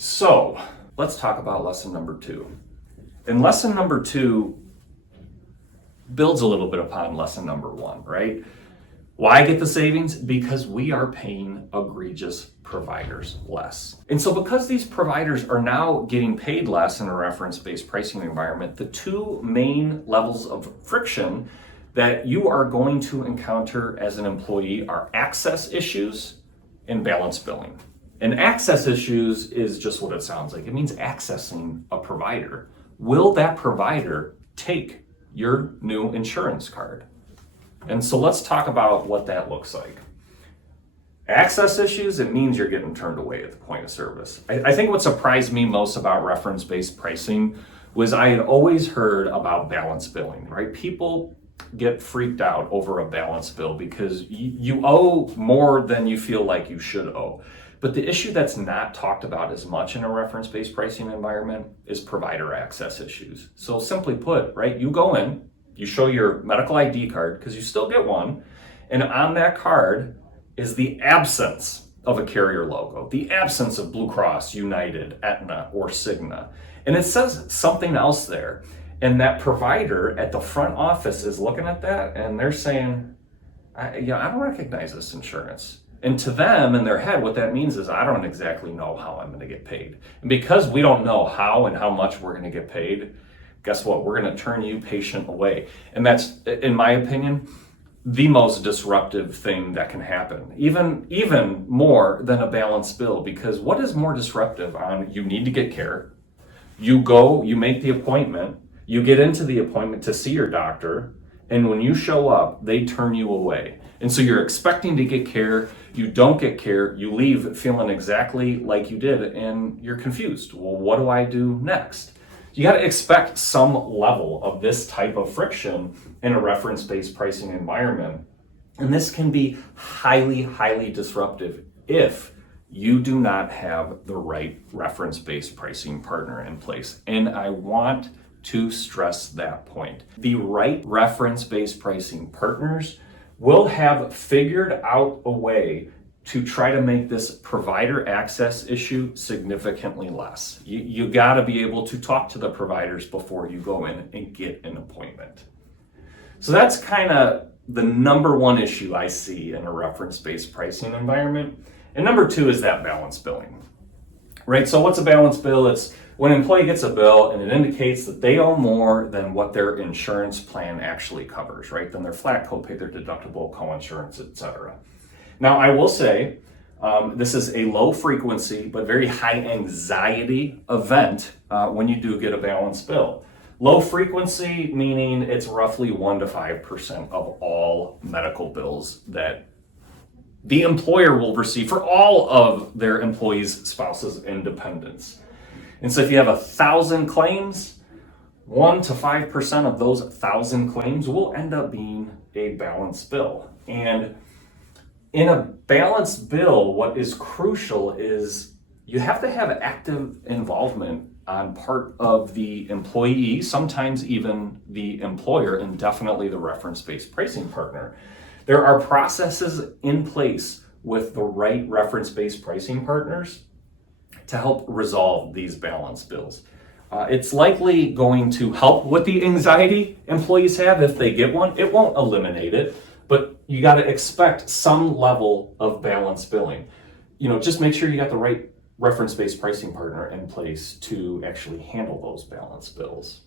So let's talk about lesson number 2. And lesson number 2 builds a little bit upon lesson number 1, right? Why get the savings? Because we are paying egregious providers less. And so because these providers are now getting paid less in a reference-based pricing environment, the two main levels of friction that you are going to encounter as an employee are access issues and balance billing. And access issues is just what it sounds like. It means accessing a provider. Will that provider take your new insurance card? And so let's talk about what that looks like. Access issues, it means you're getting turned away at the point of service. I think what surprised me most about reference-based pricing was I had always heard about balance billing, right? People get freaked out over a balance bill because you owe more than you feel like you should owe. But the issue that's not talked about as much in a reference-based pricing environment is provider access issues. So simply put, right, you go in, you show your medical ID card, because you still get one, and on that card is the absence of a carrier logo, the absence of Blue Cross, United, Aetna, or Cigna. And it says something else there. And that provider at the front office is looking at that and they're saying, I don't recognize this insurance. And to them, in their head, what that means is I don't exactly know how I'm going to get paid. And because we don't know how and how much we're going to get paid, guess what? We're going to turn you, patient, away. And that's, in my opinion, the most disruptive thing that can happen. Even more than a balance bill, because what is more disruptive on you need to get care, you go, you make the appointment, you get into the appointment to see your doctor, and when you show up, they turn you away. And so you're expecting to get care, you don't get care, you leave feeling exactly like you did, and you're confused. Well, what do I do next? You got to expect some level of this type of friction in a reference-based pricing environment. And this can be highly, highly disruptive if you do not have the right reference-based pricing partner in place. And I want to stress that point. The right reference-based pricing partners will have figured out a way to try to make this provider access issue significantly less. You got to be able to talk to the providers before you go in and get an appointment. So that's kind of the number one issue I see in a reference-based pricing environment. And number 2 is that balance billing, right? So what's a balance bill? It's when an employee gets a bill and it indicates that they owe more than what their insurance plan actually covers, right? Than their flat copay, their deductible, co-insurance, etc. Now, I will say this is a low frequency but very high anxiety event when you do get a balance bill. Low frequency meaning it's roughly 1 to 5% of all medical bills that the employer will receive for all of their employees, spouses, and dependents. And so if you have 1,000 claims, 1 to 5% of those 1,000 claims will end up being a balance bill. And in a balanced bill, what is crucial is you have to have active involvement on part of the employee, sometimes even the employer, and definitely the reference-based pricing partner. There are processes in place with the right reference-based pricing partners to help resolve these balance bills. It's likely going to help with the anxiety employees have if they get one. It won't eliminate it, but you got to expect some level of balance billing. Just make sure you got the right reference-based pricing partner in place to actually handle those balance bills.